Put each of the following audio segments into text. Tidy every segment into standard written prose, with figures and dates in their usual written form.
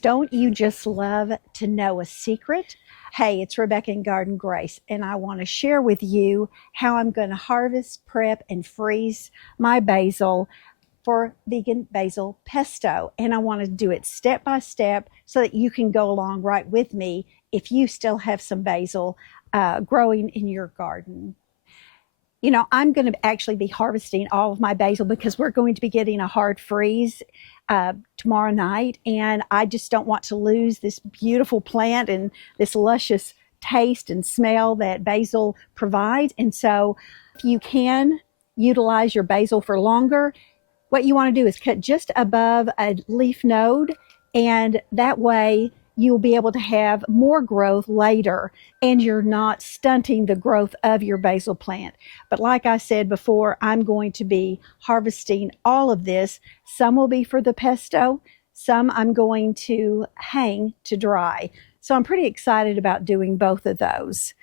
Don't you just love to know a secret? Hey, it's Rebecca and Garden Grace, and I want to share with you how I'm going to harvest, prep, and freeze my basil for vegan basil pesto. And I want to do it step by step so that you can go along right with me if you still have some basil growing in your garden. I'm going to actually be harvesting all of my basil because we're going to be getting a hard freeze tomorrow night. And I just don't want to lose this beautiful plant and this luscious taste and smell that basil provides. And so, if you can utilize your basil for longer, what you want to do is cut just above a leaf node, and that way you'll be able to have more growth later and you're not stunting the growth of your basil plant. But like I said before, I'm going to be harvesting all of this. Some will be for the pesto, some I'm going to hang to dry. So I'm pretty excited about doing both of those.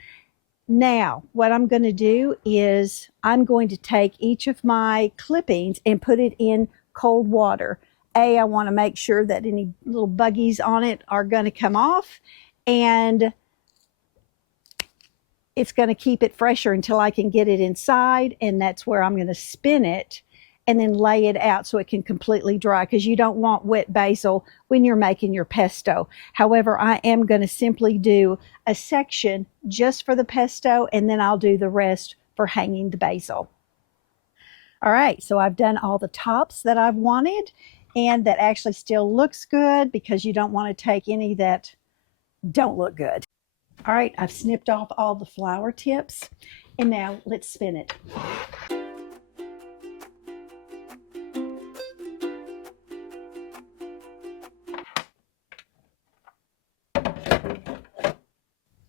Now, what I'm going to do is I'm going to take each of my clippings and put it in cold water. I want to make sure that any little buggies on it are going to come off, and it's going to keep it fresher until I can get it inside, and that's where I'm going to spin it and then lay it out so it can completely dry, because you don't want wet basil when you're making your pesto. However, I am going to simply do a section just for the pesto, and then I'll do the rest for hanging the basil. All right, so I've done all the tops that I've wanted, and that actually still looks good because you don't want to take any that don't look good. All right, I've snipped off all the flower tips, and now let's spin it.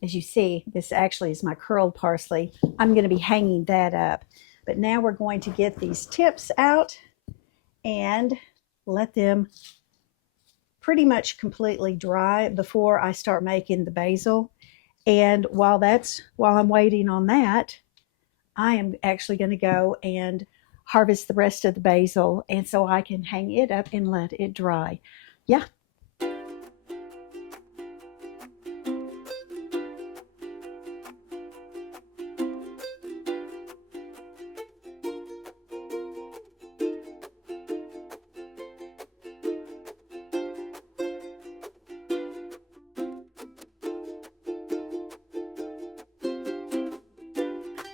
As you see, this actually is my curled parsley. I'm going to be hanging that up. But now we're going to get these tips out and let them pretty much completely dry before I start making the basil. And while I'm waiting on that, I am actually going to go and harvest the rest of the basil, and so I can hang it up and let it dry. Yeah.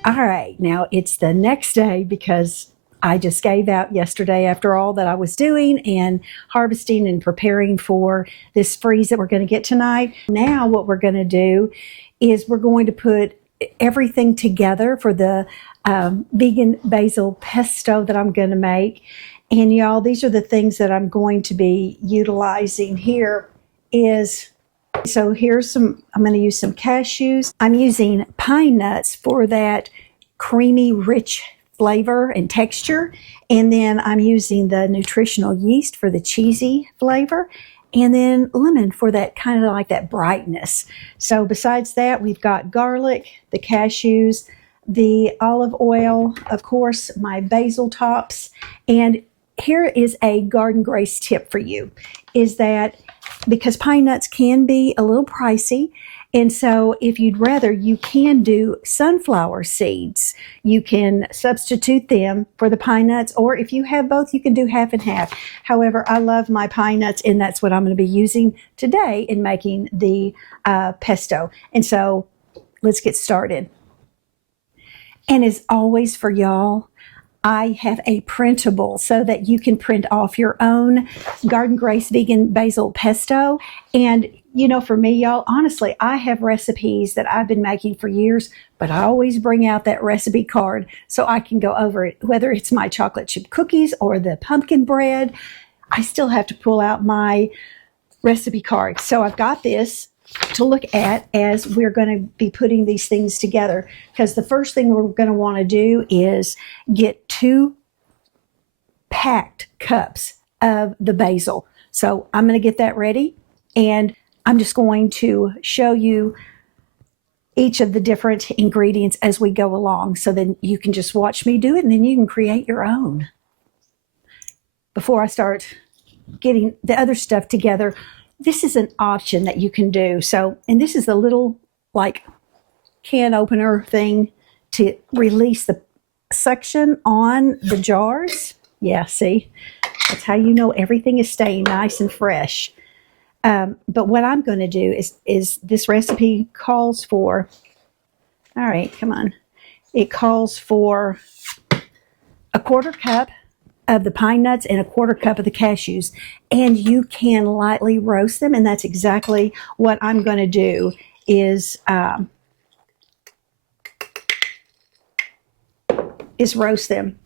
All right, now it's the next day because I just gave out yesterday after all that I was doing and harvesting and preparing for this freeze that we're going to get tonight. Now what we're going to do is we're going to put everything together for the vegan basil pesto that I'm going to make. And y'all, these are the things that I'm going to be utilizing here so I'm going to use some cashews. I'm using pine nuts for that creamy, rich flavor and texture. And then I'm using the nutritional yeast for the cheesy flavor. And then lemon for that kind of like that brightness. So besides that, we've got garlic, the cashews, the olive oil, of course, my basil tops. And here is a Garden Grace tip for you, is that because pine nuts can be a little pricey, and so if you'd rather, you can do sunflower seeds. You can substitute them for the pine nuts, or if you have both, you can do half and half. However, I love my pine nuts, and that's what I'm going to be using today in making the pesto. And so let's get started. And as always for y'all, I have a printable so that you can print off your own Garden Grace vegan basil pesto. And for me, y'all, honestly, I have recipes that I've been making for years, but I always bring out that recipe card so I can go over it, whether it's my chocolate chip cookies or the pumpkin bread. I still have to pull out my recipe card. So I've got this to look at as we're going to be putting these things together, because the first thing we're going to want to do is get 2 packed cups of the basil. So I'm going to get that ready, and I'm just going to show you each of the different ingredients as we go along, so then you can just watch me do it and then you can create your own. Before I start getting the other stuff together, this is an option that you can do. So, and this is a little like can opener thing to release the suction on the jars. Yeah, see, that's how you know everything is staying nice and fresh. But what I'm going to do is this recipe calls for, all right, come on. It calls for a 1/4 cup of the pine nuts and a 1/4 cup of the cashews. And you can lightly roast them. And that's exactly what I'm going to do is roast them,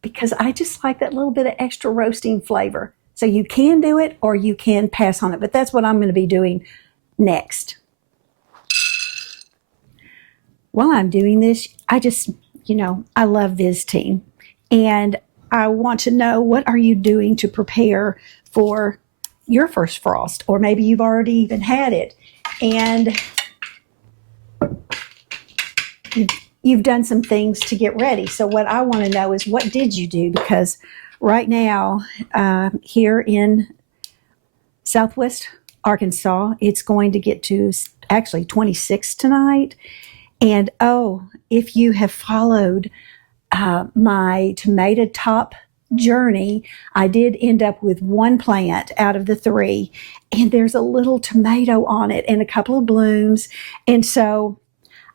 because I just like that little bit of extra roasting flavor. So you can do it or you can pass on it, but that's what I'm going to be doing next. While I'm doing this, I just, I love visiting, and I want to know, what are you doing to prepare for your first frost? Or maybe you've already even had it and you've done some things to get ready. So what I want to know is, what did you do? Because right now, here in Southwest Arkansas, it's going to get to actually 26 tonight. And if you have followed my tomato top journey, I did end up with one plant out of the 3, and there's a little tomato on it and a couple of blooms. And so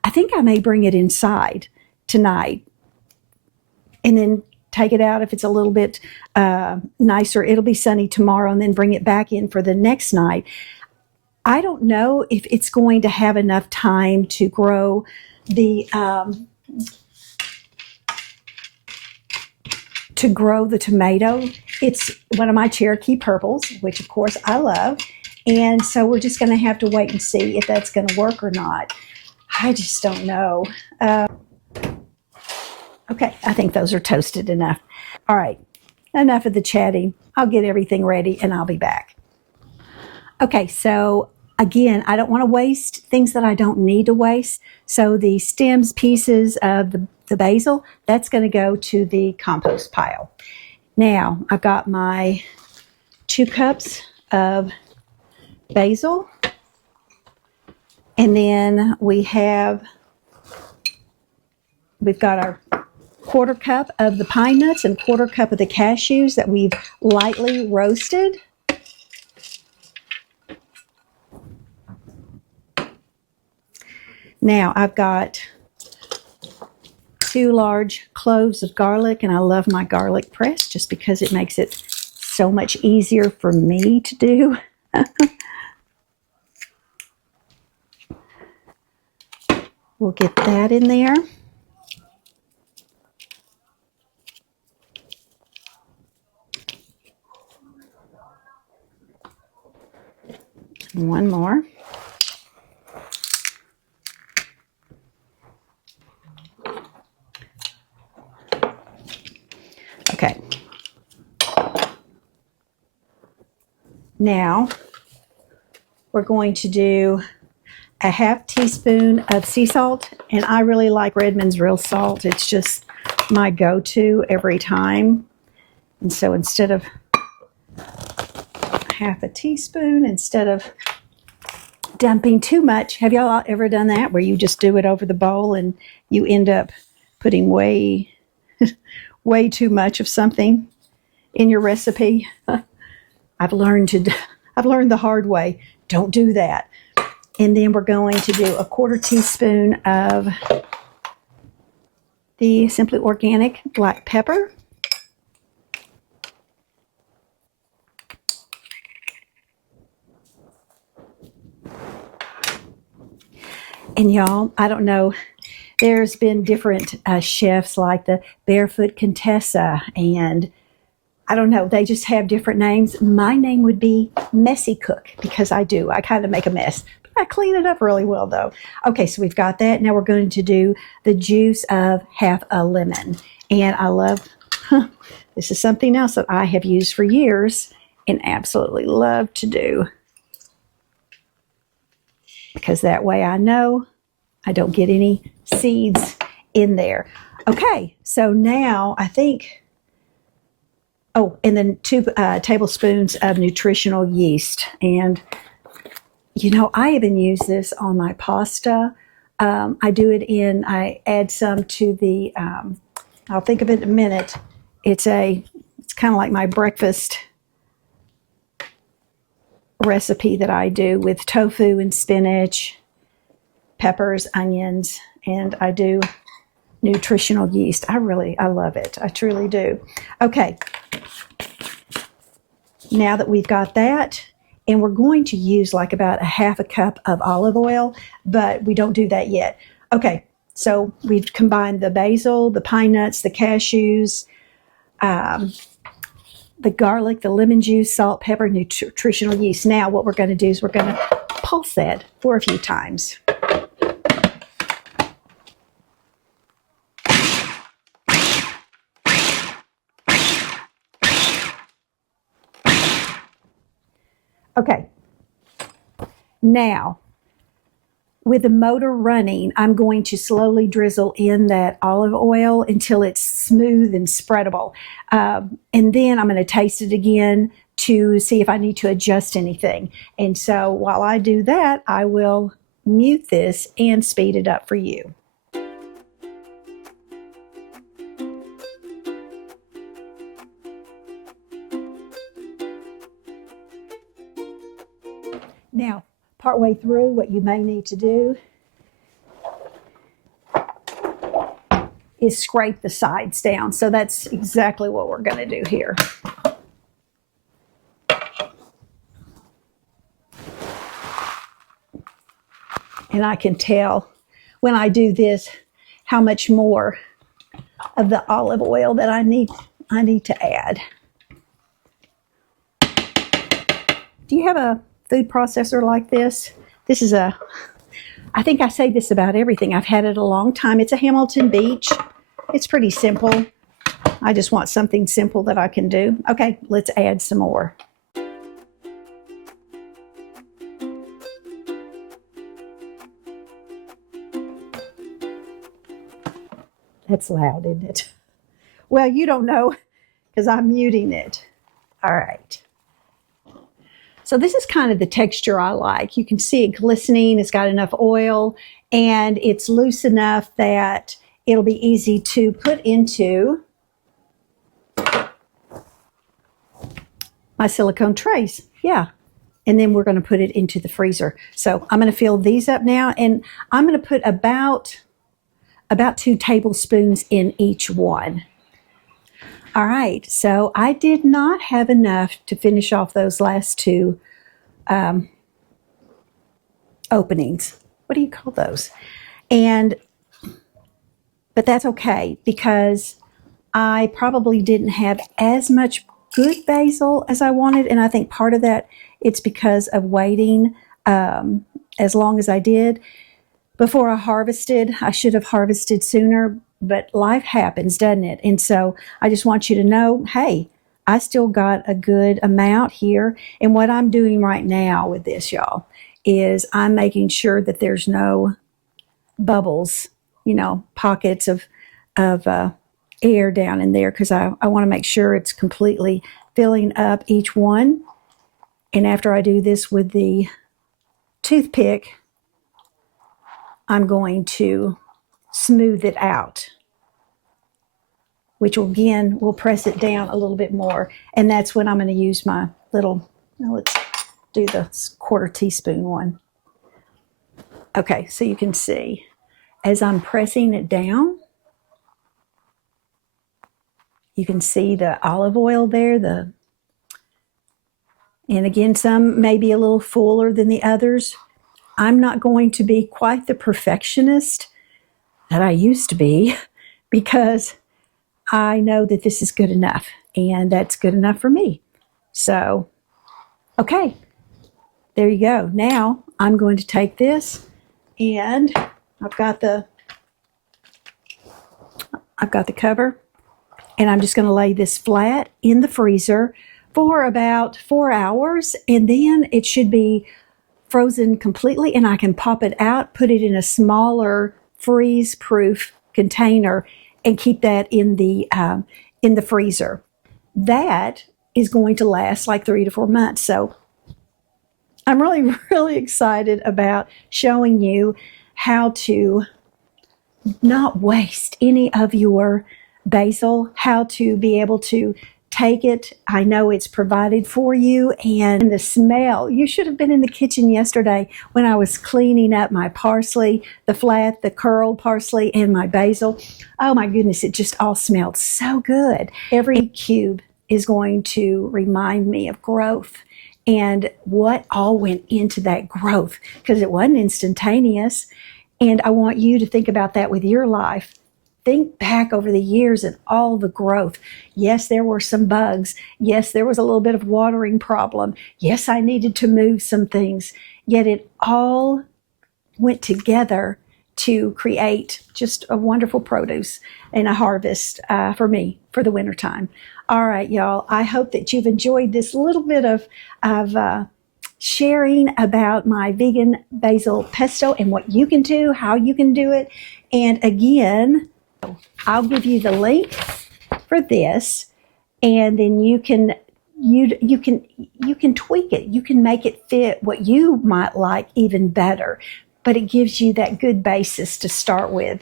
I think I may bring it inside tonight and then take it out if it's a little bit nicer. It'll be sunny tomorrow, and then bring it back in for the next night. I don't know if it's going to have enough time to grow the tomato. It's one of my Cherokee purples, which of course I love. And so we're just going to have to wait and see if that's going to work or not. I just don't know. Okay, I think those are toasted enough. All right, enough of the chatting. I'll get everything ready and I'll be back. Okay, so again, I don't want to waste things that I don't need to waste. So the stems, pieces of the basil, that's going to go to the compost pile. Now, I've got my 2 cups of basil. And then we've got our 1/4 cup of the pine nuts and 1/4 cup of the cashews that we've lightly roasted. Now I've got 2 large cloves of garlic, and I love my garlic press just because it makes it so much easier for me to do. We'll get that in there. One more. Okay. Now we're going to do a 1/2 teaspoon of sea salt, and I really like Redmond's real salt. It's just my go-to every time. And so instead of 1/2 teaspoon, instead of dumping too much, have y'all ever done that where you just do it over the bowl and you end up putting way too much of something in your recipe? I've learned the hard way. Don't do that. And then we're going to do a 1/4 teaspoon of the Simply Organic black pepper. And y'all, I don't know, there's been different chefs like the Barefoot Contessa, and I don't know, they just have different names. My name would be Messy Cook, because I kind of make a mess. But I clean it up really well, though. Okay, so we've got that. Now we're going to do the juice of 1/2 a lemon. And I love, this is something else that I have used for years and absolutely love to do, because that way I know I don't get any seeds in there. Okay, so now I think Oh, and then 2 tablespoons of nutritional yeast. And, I even use this on my pasta. I add some to the, I'll think of it in a minute. It's kind of like my breakfast recipe that I do with tofu and spinach, peppers, onions, and I do nutritional yeast. I love it. I truly do. Okay. Now that we've got that, and we're going to use like about a half a cup of olive oil, but we don't do that yet. Okay. So we've combined the basil, the pine nuts, the cashews, the garlic, the lemon juice, salt, pepper, nutritional yeast. Now what we're going to do is we're going to pulse that for a few times. Okay. Now, with the motor running, I'm going to slowly drizzle in that olive oil until it's smooth and spreadable. And then I'm going to taste it again to see if I need to adjust anything. And so while I do that, I will mute this and speed it up for you. Now, partway through, what you may need to do is scrape the sides down. So that's exactly what we're going to do here. And I can tell when I do this how much more of the olive oil that I need to add. Do you have a food processor like this? This is I think I say this about everything. I've had it a long time. It's a Hamilton Beach. It's pretty simple. I just want something simple that I can do. Okay, let's add some more. That's loud, isn't it? Well, you don't know because I'm muting it. All right. So this is kind of the texture I like. You can see it glistening. It's got enough oil, and it's loose enough that it'll be easy to put into my silicone trays. Yeah. And then we're going to put it into the freezer. So I'm going to fill these up now, and I'm going to put about 2 tablespoons in each one. All right, so I did not have enough to finish off those last 2 openings. What do you call those? But that's okay because I probably didn't have as much good basil as I wanted, and I think part of that it's because of waiting as long as I did. Before I harvested, I should have harvested sooner, but life happens, doesn't it? And so I just want you to know, hey, I still got a good amount here. And what I'm doing right now with this, y'all, is I'm making sure that there's no bubbles, pockets of air down in there, because I want to make sure it's completely filling up each one. And after I do this with the toothpick, I'm going to smooth it out, which will press it down a little bit more. And that's when I'm going to use my little, let's do the 1/4 teaspoon one. Okay, so you can see as I'm pressing it down, you can see the olive oil there. And again, some may be a little fuller than the others. I'm not going to be quite the perfectionist that I used to be, because I know that this is good enough, and that's good enough for me. So, okay, there you go. Now I'm going to take this, and I've got the cover, and I'm just going to lay this flat in the freezer for about 4 hours, and then it should be frozen completely, and I can pop it out, put it in a smaller freeze-proof container, and keep that in the freezer. that is going to last like 3 to 4 months. So I'm really, really excited about showing you how to not waste any of your basil, how to be able to take it. I know it's provided for you, and the smell. You should have been in the kitchen yesterday when I was cleaning up my parsley, the flat, the curled parsley, and my basil. Oh my goodness, it just all smelled so good. Every cube is going to remind me of growth and what all went into that growth, because it wasn't instantaneous. And I want you to think about that with your life. Think back over the years and all the growth. Yes, there were some bugs. Yes, there was a little bit of watering problem. Yes, I needed to move some things. Yet it all went together to create just a wonderful produce and a harvest for me for the wintertime. All right, y'all. I hope that you've enjoyed this little bit of sharing about my vegan basil pesto and what you can do, how you can do it. And again, I'll give you the link for this, and then you can tweak it. You can make it fit what you might like even better, but it gives you that good basis to start with.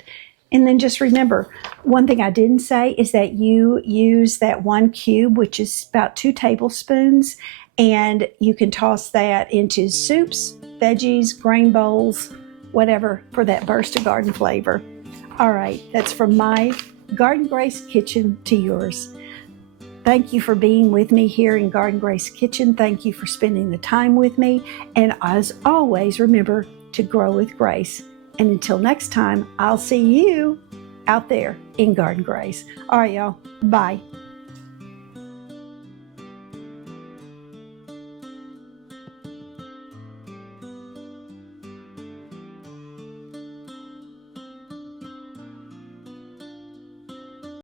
And then just remember, one thing I didn't say is that you use that 1 cube, which is about 2 tablespoons, and you can toss that into soups, veggies, grain bowls, whatever, for that burst of garden flavor. All right, that's from my Garden Grace kitchen to yours. Thank you for being with me here in Garden Grace Kitchen. Thank you for spending the time with me. And as always, remember to grow with grace. And until next time, I'll see you out there in Garden Grace. All right, y'all. Bye.